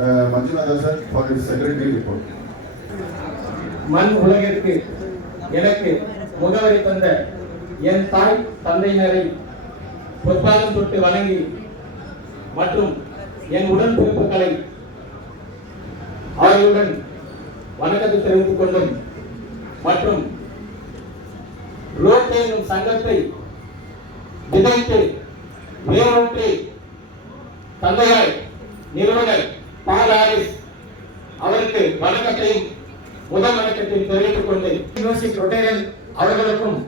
Manjunath sir for his secretary report. மண் உலகிற்கு எனக்கு முகவரி தந்த என் தாய் தந்தையினரை பொற்பாதம் தொட்டு வணங்கி மற்றும் என் உடன்பிறப்புகளை அவர்களுடன் வணக்கத்தை தெரிவித்துக் கொண்டும் மற்றும் ரோட் எனும் சங்கத்தை விதைத்து வேரூன்றி தந்தையாய் நிறுவனர் பால் ஹாரிஸ் அவருக்கு வணக்கத்தையும் முதல் வணக்கத்தையும் தெரிவித்துக் கொண்டு யூனிவர்சிட்டி ரொட்டேரியன் அவர்களுக்கும்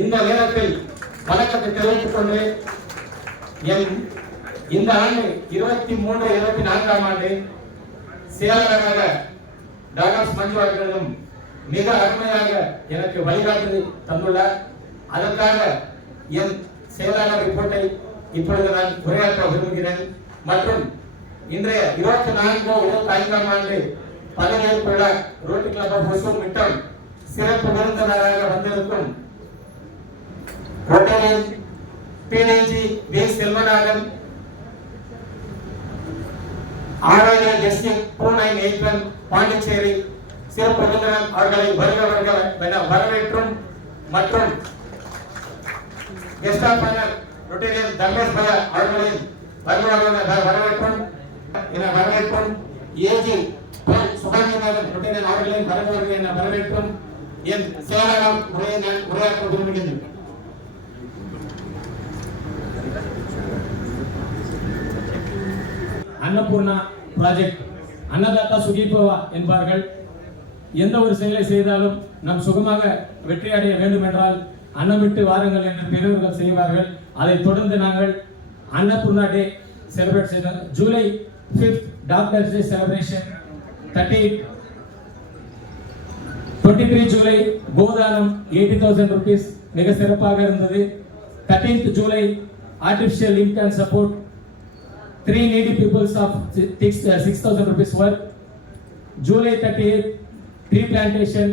இந்த நேரத்தில் வணக்கத்தை தெரிவித்துக் கொண்டு இந்த ஆண்டு 23-24 ஆண்டு செயலாளராக டாக்டர் மஞ்சு அவர்களும் மிக அருமையாக எனக்கு வழிகாட்டு தந்துள்ளார். அதற்காக என் செயலாளர் ரிப்போர்ட்டை இப்பொழுது நான் உரையாற்ற விரும்புகிறேன். மற்றும் இன்றைய 24-25 ஆண்டு பதவியேற்பு விழா ரோட்டரி கிளப் ஆஃப் ஒசூர் மிட்டம் சிறப்பு விருந்தினராக வந்திருக்கும் ரொட்டேரியன் பிடிஜி வி செல்வநாதன், ஆராய்ச்சி டிஸ்ட்ரிக்ட் 2981 பாண்டிச்சேரி சிறப்பு விருந்தினர் அவர்களை வரவேற்றும் மற்றும் guest of honour rotarian Dharmesh பையா அவர்களையும் வரவேற்றும் ஏஜி சுகாமிநாதன் ரொட்டேரியன் அவர்களையும் வரவேற்றும் என் செயலாளர் உரையாற்ற விரும்புகின்றேன். அன்னபூர்ணா ப்ராஜெக்ட் அன்னதாத்தா சுகிபவா என்பார்கள். எந்த ஒரு செயலை செய்தாலும் நாம் சுகமாக வெற்றி அடைய வேண்டும் என்றால் அன்னமிட்டு வாருங்கள் என்று பெரியவர்கள் செய்வார்கள். அதை தொடர்ந்து நாங்கள் அன்னபூர்ணா டே செலிப்ரேட் செய்தோம். July 5th doctors day celebration, 23 July கோதானம் 80,000 rupees மிக சிறப்பாக இருந்தது. 13th July artificial limb and support 3 needy peoples of 6,000 rupees worth. July 38th tree plantation.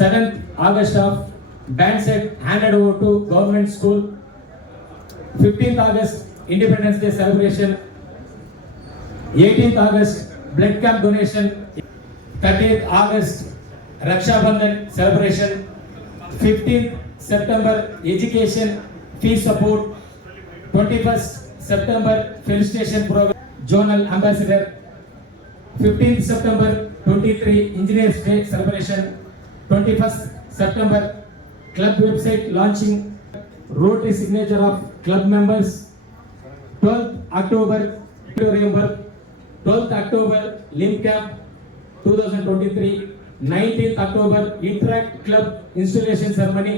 7th August of band set handed over to government school. 15th August Independence Day celebration. 18th August blood camp donation. 30th August Raksha Bandhan celebration. 15th September education fee support. 21st September felicitation program Zonal Ambassador. 15th September 23 Engineers Day celebration. 21st September club website launching, Rotary signature of club members. 12th October October 12th October limb camp 2023. 19th October Interact Club installation ceremony.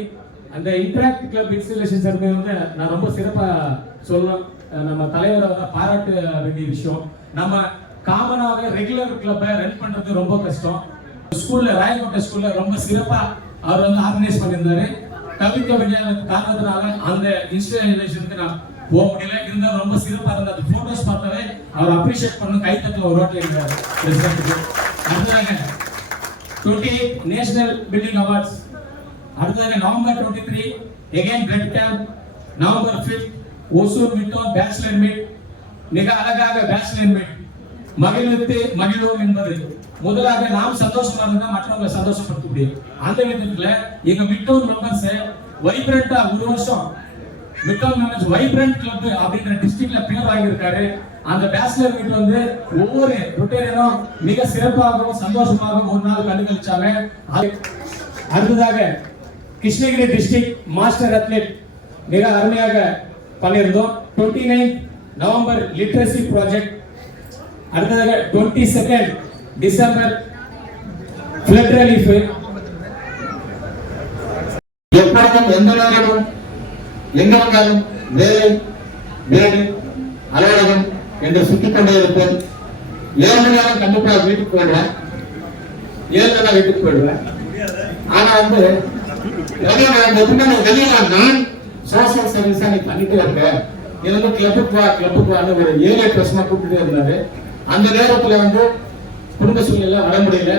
அந்த interact club installation ceremony வந்து நான் ரொம்ப சிறப்பா சொல்லணும். நம்ம தலைவரை பாராட்ட வேண்டிய விஷயம். நம்ம காமனாக ரெகுலர் கிளப்பை ரன் பண்றது ரொம்ப கஷ்டம். ஸ்கூல்ல ராயக்கோட்டை ஸ்கூல்ல ரொம்ப சிறப்பா அவர் வந்து ஆர்கனைஸ் பண்ணியிருந்தாரு. தவிர்க்க வேண்டிய காரணத்தினால அந்த இன்ஸ்டாலேஷனுக்கு நான் போக முடியல. இருந்தாலும் ரொம்ப சிறப்பா இருந்தது. போட்டோஸ் பார்த்தாவே அவர் அப்ரிஷியேட் பண்ண கைத்தட்டல ஒரு ரோட்ல இருந்தார் பிரசிடென்ட். அடுத்ததாக 28 நேஷனல் பில்டிங் அவார்ட்ஸ். அடுத்ததாக November 23 again blood camp. November 5th Hosur midterm bachelor meet. மிக அழகாக பேச்சுலர் மீட் மகிழ்வித்து மகிழ்வோம் என்பது முதலாக நாம் சந்தோஷமா இருந்தா மற்றவங்களை சந்தோஷப்படுத்த முடியும். அந்த விதத்துல எங்க மிட்டோன் மெம்பர்ஸ் வைப்ரண்டா ஒரு வருஷம் மிட்டோன் மெம்பர்ஸ் வைப்ரண்ட் கிளப் அப்படின்ற டிஸ்ட்ரிக்ட்ல பேர் வாங்கியிருக்காரு. அந்த பேச்சுலர் மீட் வந்து ஒவ்வொரு ரொட்டேரியனும் மிக சிறப்பாகவும் சந்தோஷமாகவும் ஒரு நாள் கண்டுகளிச்சாங்க. அடுத்ததாக கிருஷ்ணகிரி டிஸ்ட்ரிக்ட் மாஸ்டர் அத்லெட் மிக அருமையாக பண்ணியிருந்தோம். 29 நவம்பர் லிட்ரஸி ப்ராஜெக்ட். அடுத்ததாக 22 டிசம்பர் ஃப்ளட் ரிலீஃப். எப்பொழுதும் எந்த நேரமும் எங்க வந்தாலும் வேலை வீடு அலுவலகம் என்று சுற்றிக் கொண்டே இருப்பேன். 7 மணி நேரம் கண்டிப்பாக வீட்டுக்கு போயிடுவேன். 7 மணி நேரம் வீட்டுக்கு போயிடுவேன். ஆனா வந்து வெளியில நான் சோசியல் சர்வீஸா நீ பண்ணிட்டு இருக்கேன். இது வந்து கிளப்புக்கு வந்து ஒரு 7-8 வருஷமா கூப்பிட்டு இருந்தாரு. அந்த நேரத்துல வந்து குடும்ப சூழ்நிலை வர முடியல.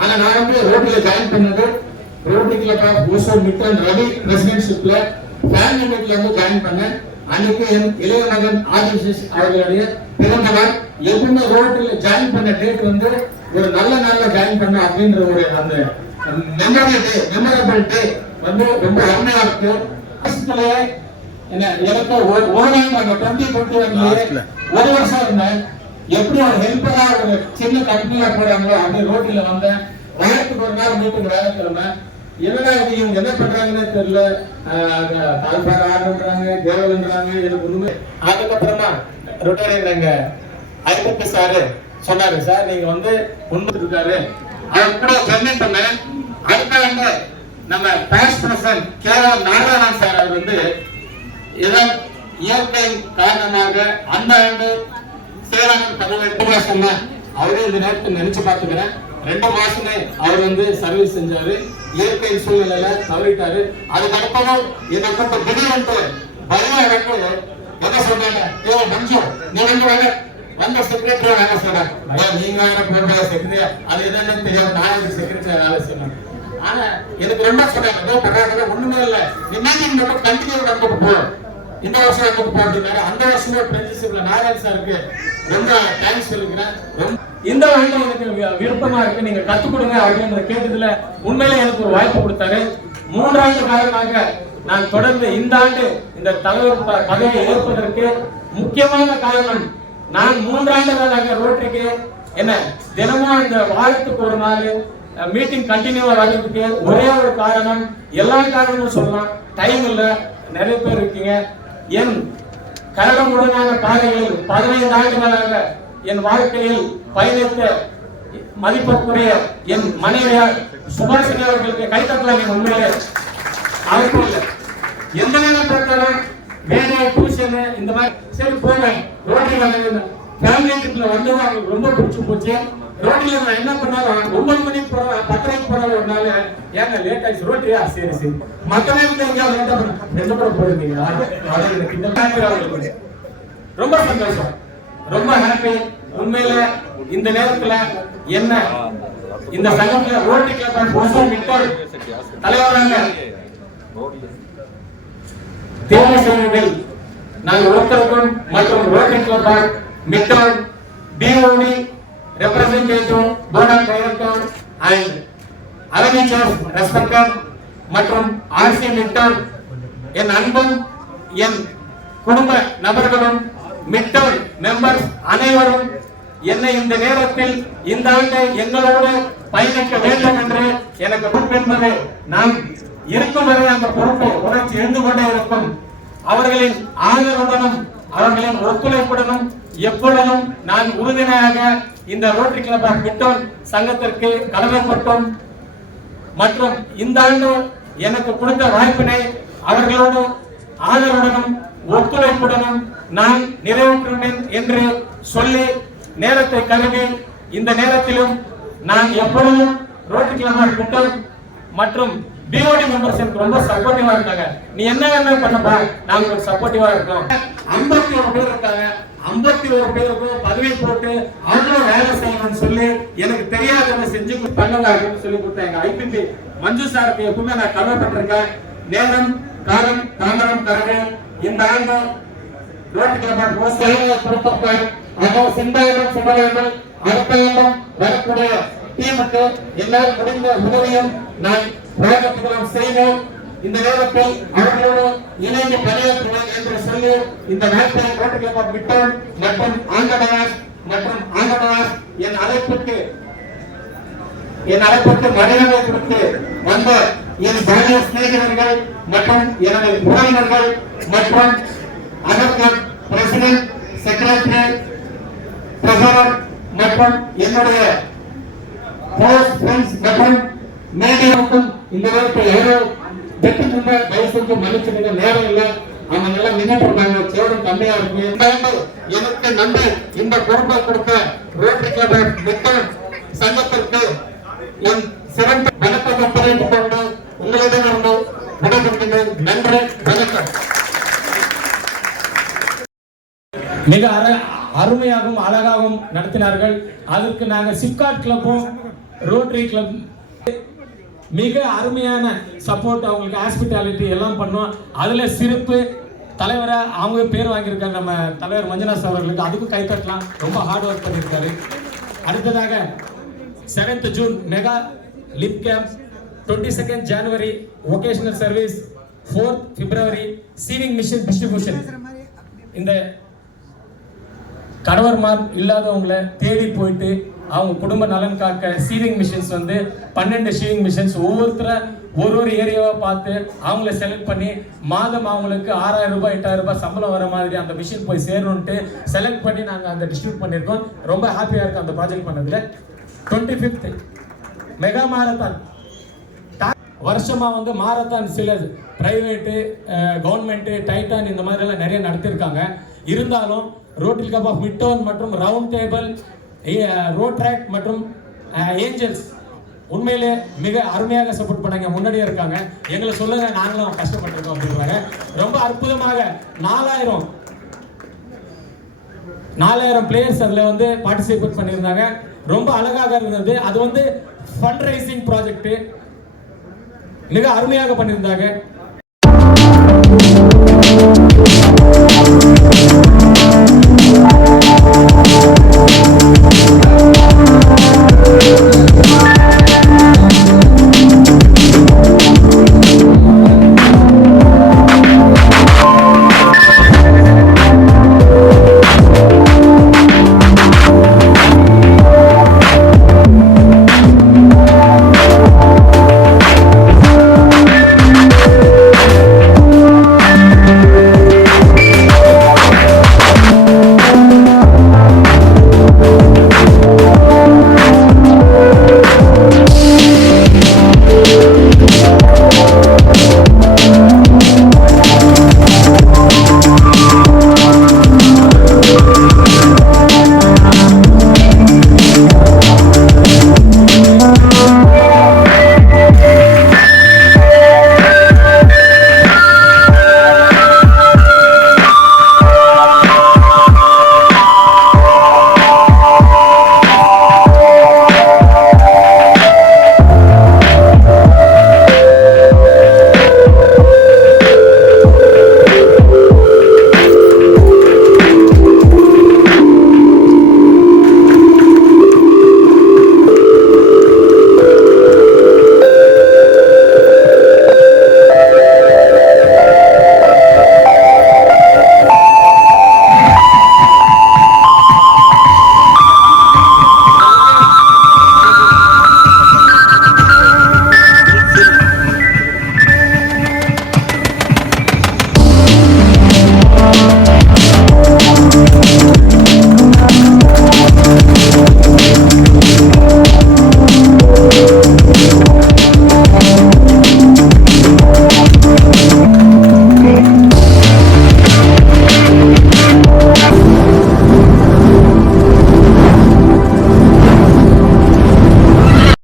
ஆனா நான் வந்து ரோட்டரியில ஜாயின் பண்ணது rotary club of Hosur midtown Ravi பிரசிடென்ட்ஷிப்ல ஃபேமிலி மீட்ல வந்து ஜாயின் பண்ணேன். அன்னைக்கு என் இளைய மகன் ஆதிசேஷ் அவர்களுடைய பிறந்த நாள். எப்பவுமே ரோட்டில் ஜாயின் பண்ண டேட் வந்து ஒரு நல்ல நாள்ல ஜாயின் பண்ண அப்படின்ற ஒரு அந்த மெமரபிள் டே வந்து ரொம்ப அருமையா இருக்கு. எனக்கு ஒரு வருஷம் இருந்தேன். எப்படி ஒரு ஹெல்ப்பரா ஒரு சின்ன கம்பெனியா போறாங்களோ அப்படி ரோட்ல வந்தேன். வாரத்துக்கு ஒரு நாள் வீட்டுக்கு வேலை கிளம்பேன். என்னடா இது இவங்க என்ன பண்றாங்கன்னு தெரியல. கால்பார ஆடுன்றாங்க, தேவல்ன்றாங்க, எனக்கு ஒண்ணுமே. அதுக்கப்புறமா ரொட்டேரியன் எங்க ஐபி சாரு சொன்னாரு, சார் நீங்க வந்து முன்னுக்கு இருக்காரு அவர் கூட ஜெர்னி பண்ணேன். அடுத்த ஆண்டு நம்ம past present Kerala Narayanan sir அவர் வந்து ஏதோ இயற்கை காரணமாக அந்த ஆண்டு சேலம் பதினெட்டு சொன்ன அவரே இந்த நேரத்தை நினைச்சு பார்த்துக்கிறேன். 2 மாசமே அவர் வந்து சர்வீஸ் செஞ்சாரு. இயற்கை சூழ்நிலையில தவறிட்டாரு. அதுக்கடுத்தது என்னை கூட்ட திடீர்னு பயம் எனக்கு என்ன சொன்னாங்க, ஏ மஞ்சு நீ வந்து வேலை வந்த செக்ரட்டரி வேலை சொன்னாங்க. நீங்க வேலை செக்ரட்டரி அது என்னன்னு தெரியாது. நான் செக்ரட்டரி வேலை சொன்னேன். ஆனா எனக்கு ரொம்ப சொன்னாங்க, ஒண்ணுமே இல்லை, நீங்க கண்டினியூ வந்துட்டு போ, இந்த வருஷம் வந்துட்டு போ அப்படின்னாரு. அந்த வருஷமே பிரின்சிபல் நாராயண் சாருக்கு ரொம்ப தேங்க்ஸ் சொல்லிக்கிறேன். இந்த ஆண்டு எனக்கு விருப்பமா இருக்கு, நீங்க கத்துக் கொடுங்க அப்படின்னு கேட்டதுல உண்மையில எனக்கு ஒரு வாய்ப்பு கொடுத்தாரு. 3 ஆண்டு காலமாக நான் தொடர்ந்து இந்த ஆண்டு இந்த தலைவர் பதவியை ஏற்பதற்கு முக்கியமான காரணம், நான் 3 ஆண்டு காலமாக ரோட்டரிக்கு என்ன தினமும் இந்த வாரத்துக்கு ஒரு நாள் மீட்டிங் கண்டினியூவா வர்றதுக்கு ஒரே ஒரு காரணம், எல்லா காரணமும் சொல்லலாம், டைம் இல்ல, நிறைய பேர் இருக்கீங்க. என் கரடமுடனான பாதையில் 15 ஆண்டுகளாக என் வாழ்க்கையில் பயணித்த மதிப்புக்குரிய என் மனைவியார் சுபாஷினி அவர்களுக்கு கைத்தட்டலாம். என் உண்மையிலே அவருக்கும் இல்லை, எந்த நேரம் பார்த்தாலும் வேலையை டியூஷன் இந்த மாதிரி சரி போவேன். ரோட்டில் ஃபேமிலி ட்ரிப்ல வந்து அவங்களுக்கு ரொம்ப பிடிச்சி போச்சு. ரோட்டில் நான் என்ன பண்ணாலும் 9 மணிக்கு போறேன், 10:30 போறேன். ஒரு நாள் ஏங்க லேட் ஆயிடுச்சு ரோட்டியா, சரி சரி மற்ற நேரத்தில் எங்கேயாவது லேட்டா பண்ண ரெண்டு கூட போயிருந்தீங்க. ரொம்ப சந்தோஷம், ரொம்ப ஹாப்பி. உண்மையில இந்த நேரத்துல என்ன இந்த சங்கத்துல ரோட்டரி கிளப் மிட்டோல் தலைவராக தேர்வு செய்வதில் நாங்கள் ஒருத்தருக்கும் மற்றும் ரோட்டரி கிளப் மிட்டோல் டிஓடி representative, board of director and other teachers respected மற்றும் RC மிட்டோல் என் அன்பும் என் குடும்ப நபர்களும் மிட்டோல் மெம்பர்ஸ் அனைவரும் என்னை இந்த நேரத்தில் இந்த ஆண்டை எங்களோடு பயணிக்க வேண்டும் என்று எனக்கு பொறுப்பு என்பது நான் இருக்கும் வரை அந்த பொறுப்பை உணர்ச்சி எழுந்து கொண்டே இருக்கும். அவர்களின் ஆதரவுடனும் அவர்களின் ஒத்துழைப்புடனும் எப்பொழுதும் நான் உறுதியாக இந்த ரோட்டரி கிளப் ஆஃப் மிட்டோல் சங்கத்திற்கு கடமைப்பட்டோம். மற்றும் இந்த ஆண்டு எனக்கு கொடுத்த வாய்ப்பினை அவர்களோடு ஆதரவுடனும் ஒத்துழைப்புடனும் நான் நிறைவேற்றுவேன் என்று சொல்லி நேரத்தை கருதி இந்த நேரத்திலும் நான் எப்பொழுதும் ரோட்டரி கிளப் ஆஃப் மிட்டோல் மற்றும் டிஓடி மெம்பர்ஸ் எனக்கு ரொம்ப சப்போர்ட்டிவா இருக்காங்க. நீ என்ன வேணா பண்ணப்பா, நாங்க உங்களுக்கு சப்போர்ட்டிவா இருக்கோம். 51 பேர் இருக்காங்க, 51 பேருக்கும் பதவி போட்டு அவங்களும் வேலை செய்யணும்னு சொல்லி எனக்கு தெரியாதவங்க செஞ்சு பண்ணலாம் அப்படின்னு சொல்லி கொடுத்தாங்க. ஐபிபி மஞ்சு சாருக்கு எப்பவுமே நான் கடமைப்பட்டிருக்கேன். நேரம் காலம் தாமரம் கருது இந்த ஆண்டு ரோட்டரி கிளப் பொறுப்பார் அதோ சிந்தாயிரம் சிந்தாயிரம் அடுத்த ஆண்டும் வரக்கூடிய டீமுக்கு எல்லாரும் முடிந்த உதவியும் நான் பிரயோகத்துக்கு செய்வோம். இந்த நேரத்தில் அவர்களோடு இணைந்து பணியாற்றுவேன் என்று சொல்லி இந்த நாட்டை ரோட்டரி கிளப் ஆஃப் மிட்டோல் மற்றும் ஆங்கடாஸ் என் அழைப்புக்கு மரியாதை கொடுத்து வந்த என் பாலிய சிநேகிதர்கள் மற்றும் எனது உறவினர்கள் மற்றும் அதற்கு பிரசிடென்ட், செக்ரட்டரி, ட்ரெஷரர் மற்றும் என்னுடைய க்ளோஸ் ஃப்ரெண்ட்ஸ் மற்றும் மீடியாவுக்கும் இந்த நேரத்தை யாரோ வெற்றி முன்ன வயசுக்கு மன்னிச்சுங்க, நேரம் இல்லை, அவங்க எல்லாம் நின்றுட்டு இருக்காங்க. சேவரும் கம்மியா இருக்கு. எனக்கு நன்றி. இந்த பொறுப்பை கொடுத்த ரோட்டரி கிளப் ஆஃப் மிட்டோல் சங்கத்திற்கு என் சிறந்த வணக்கத்தை தெரிவித்துக் கொண்டு உங்களிடமிருந்து விடைபெறுகிறேன். நன்றி, வணக்கம். மிக அருமையாகவும் அழகாகவும் நடத்தினார்கள். அதற்கு நாங்கள் சிப்காட் கிளப்பும் ரோட்டரி கிளப் மிக அருமையான சப்போர்ட், அவங்களுக்கு ஹாஸ்பிட்டாலிட்டி எல்லாம் பண்ணோம். அதுல சிறப்பு தலைவரை அவங்க பேர் வாங்கியிருக்காங்க நம்ம தலைவர் மஞ்சுநாத் அவர்களுக்கு, அதுக்கும் கை தட்டலாம். ரொம்ப ஹார்ட் ஒர்க் பண்ணியிருக்காரு. அடுத்ததாக 7th June mega lip camp, 22nd ஜனவரி ஒகேஷனல் சர்வீஸ், 4th பிப்ரவரி சீவிங் மிஷின் டிஸ்ட்ரிபியூஷன். இந்த கணவர்மார் இல்லாதவங்களை தேடி போயிட்டு அவங்க குடும்ப நலன் காக்க சீவிங் மிஷின்ஸ் வந்து 12 ஷீவிங் மிஷின்ஸ் ஒவ்வொருத்தர ஒரு ஏரியாவை பார்த்து அவங்கள செலக்ட் பண்ணி மாதம் அவங்களுக்கு 6000 ரூபாய் 8000 ரூபாய் சம்பளம் வர மாதிரி அந்த மிஷின் போய் சேரணுன்ட்டு செலக்ட் பண்ணி நாங்கள் அந்த டிஸ்ட்ரிபியூட் பண்ணியிருக்கோம். ரொம்ப ஹாப்பியாக இருக்கும் அந்த ப்ராஜெக்ட் பண்ணதில். 25th mega marathon. வருஷமா வந்து மாரத்தான் சில பிரைவேட்டு கவர்மெண்ட்டு டைட்டான் இந்த மாதிரி எல்லாம் நிறைய நடத்திருக்காங்க. இருந்தாலும் Rotary club of Midtown மற்றும் ரவுண்ட் டேபிள், ரோட் ட்ராக் மற்றும் ஏஞ்சல்ஸ் உண்மையிலே மிக அருமையாக சப்போர்ட் பண்ணாங்க. முன்னாடியே இருக்காங்க. எங்களை சொல்லுங்க, நாங்களும் கஷ்டப்பட்டிருக்கோம் அப்படின்றாங்க. ரொம்ப அற்புதமாக 4000 பிளேயர்ஸ் அதில் வந்து பார்ட்டிசிபேட் பண்ணியிருந்தாங்க. ரொம்ப அழகாக இருந்தது. அது வந்து ஃபண்ட் ரைசிங் ப்ராஜெக்ட் மிக அருமையாக பண்ணியிருந்தாங்க.